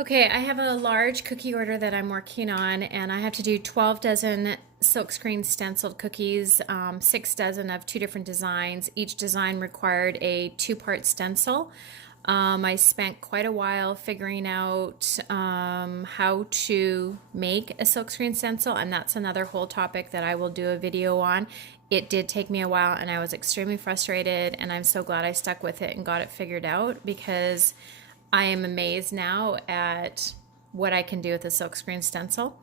Okay, I have a large cookie order that I'm working on, and I have to do 12 dozen silkscreen stenciled cookies, 6 dozen of 2 different designs. Each design required a 2-part stencil. I spent quite a while figuring out how to make a silkscreen stencil, and that's another whole topic that I will do a video on. It did take me a while, and I was extremely frustrated, and I'm so glad I stuck with it and got it figured out because I am amazed now at what I can do with a silkscreen stencil.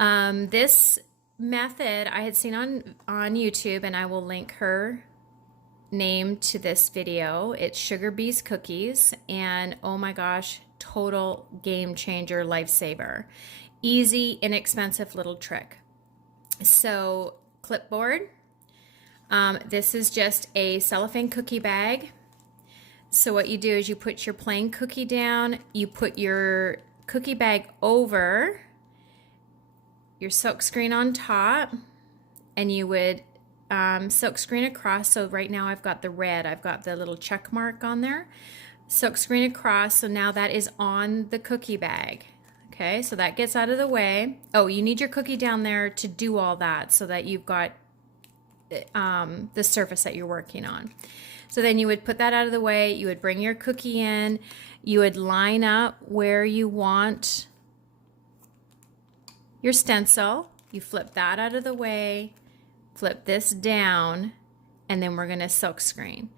This method I had seen on YouTube, and I will link her name to this video. It's Sugar Bees Cookies, and oh my gosh, total game changer, lifesaver. Easy, inexpensive little trick. So, clipboard. This is just a cellophane cookie bag. So what you do is you put your plain cookie down, you put your cookie bag over your silk screen on top, and you would silk screen across. So right now I've got the red, I've got the little check mark on there. Silk screen across, so now that is on the cookie bag. Okay, so that gets out of the way. Oh, you need your cookie down there to do all that so that you've got the surface that you're working on. So then you would put that out of the way, you would bring your cookie in, you would line up where you want your stencil, you flip that out of the way, flip this down, and then we're going to silk screen.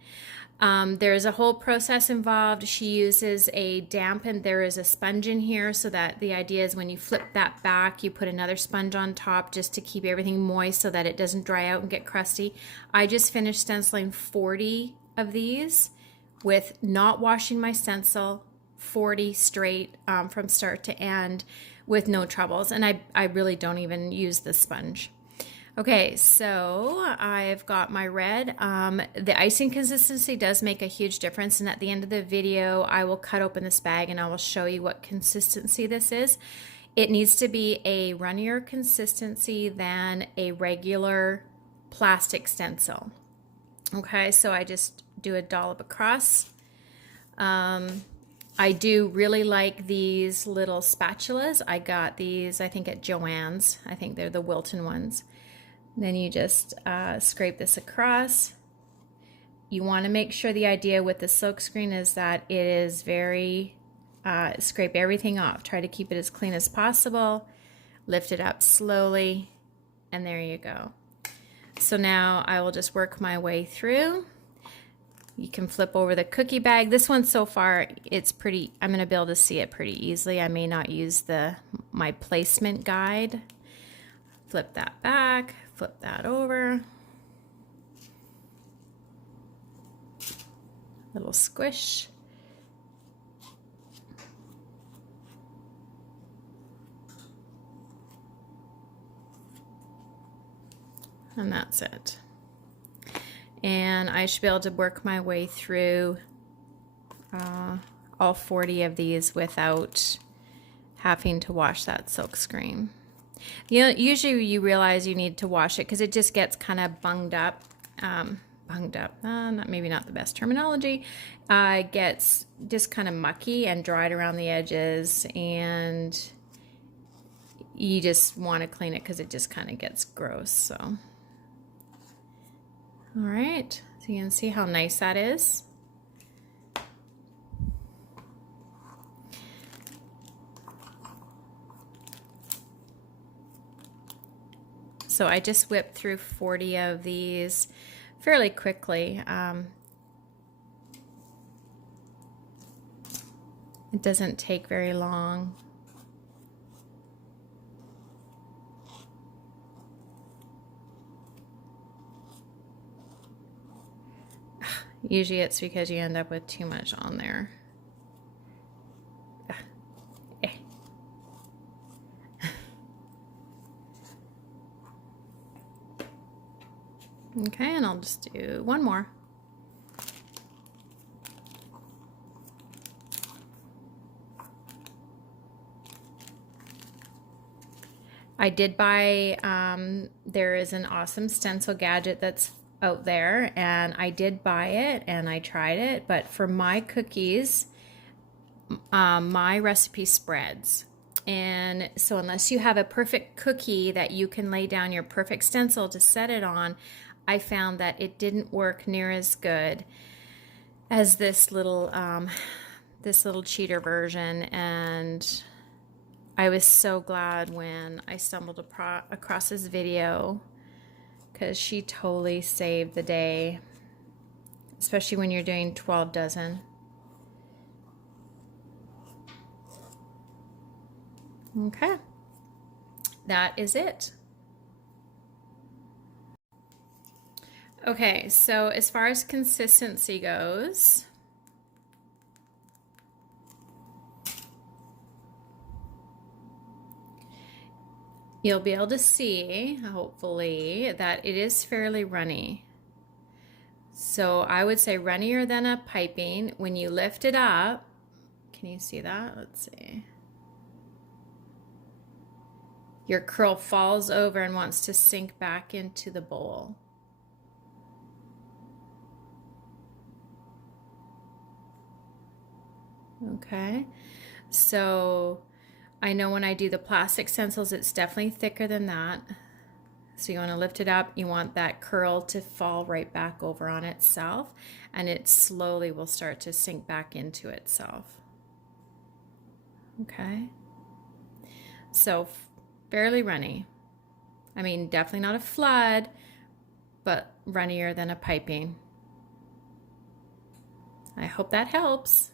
There's a whole process involved. She uses a dampen. There is a sponge in here so that the idea is when you flip that back, you put another sponge on top just to keep everything moist so that it doesn't dry out and get crusty. I just finished stenciling 40 of these with not washing my stencil, 40 straight from start to end with no troubles. And I really don't even use the sponge. Okay, so I've got my red. The icing consistency does make a huge difference, and at the end of the video, I will cut open this bag and I will show you what consistency this is. It needs to be a runnier consistency than a regular plastic stencil. Okay, so I just do a dollop across. I do really like these little spatulas. I got these, I think, at Joann's. I think they're the Wilton ones. Then you just scrape this across. You want to make sure the idea with the silk screen is that it is very, scrape everything off. Try to keep it as clean as possible. Lift it up slowly, and there you go. So now I will just work my way through. You can flip over the cookie bag. This one so far, it's pretty, I'm going to be able to see it pretty easily. I may not use my placement guide. Flip that back, flip that over. Little squish. And that's it. And I should be able to work my way through all 40 of these without having to wash that silk screen. You know, usually you realize you need to wash it because it just gets kind of bunged up. Maybe not the best terminology. It gets just kind of mucky and dried around the edges, and you just want to clean it because it just kind of gets gross. So, all right, so you can see how nice that is. So I just whipped through 40 of these fairly quickly. It doesn't take very long. Usually it's because you end up with too much on there. Okay, and I'll just do one more. I did buy, there is an awesome stencil gadget that's out there, and I did buy it and I tried it, but for my cookies, my recipe spreads. And so unless you have a perfect cookie that you can lay down your perfect stencil to set it on, I found that it didn't work near as good as this little cheater version. And I was so glad when I stumbled across this video, because she totally saved the day, especially when you're doing 12 dozen. Okay, that is it. Okay, so as far as consistency goes, you'll be able to see, hopefully, that it is fairly runny. So I would say runnier than a piping. When you lift it up, can you see that? Let's see. Your curl falls over and wants to sink back into the bowl. Okay, so I know when I do the plastic stencils, it's definitely thicker than that. So you want to lift it up, you want that curl to fall right back over on itself, and it slowly will start to sink back into itself. Okay, so fairly runny. I mean, definitely not a flood, but runnier than a piping. I hope that helps.